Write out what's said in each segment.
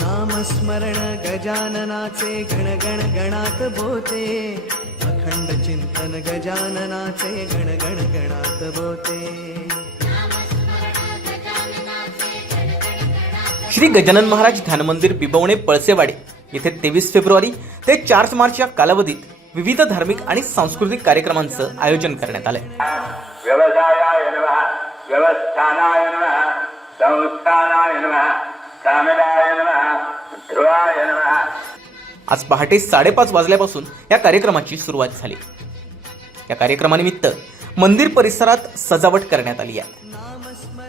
नामस्मरण गजाननाचे गण गण गणात बोते. अखंड चिंतन गजाननाचे गण गण गणात बोते. श्री गजानन महाराज ध्यान मंदिर बिबवणे पळसेवाडी येथे तेवीस फेब्रुवारी ते चार मार्च या कालावधीत विविध धार्मिक आणि सांस्कृतिक कार्यक्रमांचं आयोजन करण्यात आलंय. व्यवसायाय नमः व्यवस्थानाय नमः संस्थानाय नमः कामिदाय नमः आज पहाटे साडेपाच वाजल्यापासून या कार्यक्रमाची सुरुवात झाली. या कार्यक्रमानिमित्त मंदिर परिसरात सजावट करण्यात आली आहे.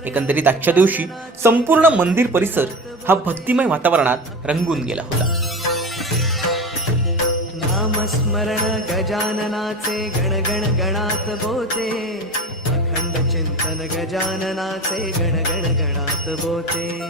एकंदरीत आजच्या दिवशी संपूर्ण मंदिर परिसर हा भक्तिमय वातावरणात रंगून गेला होता. नामस्मरण गजाननाचे गण गण गणात बोते. अखंड चिंतन गजाननाचे गण गण गणात बोते.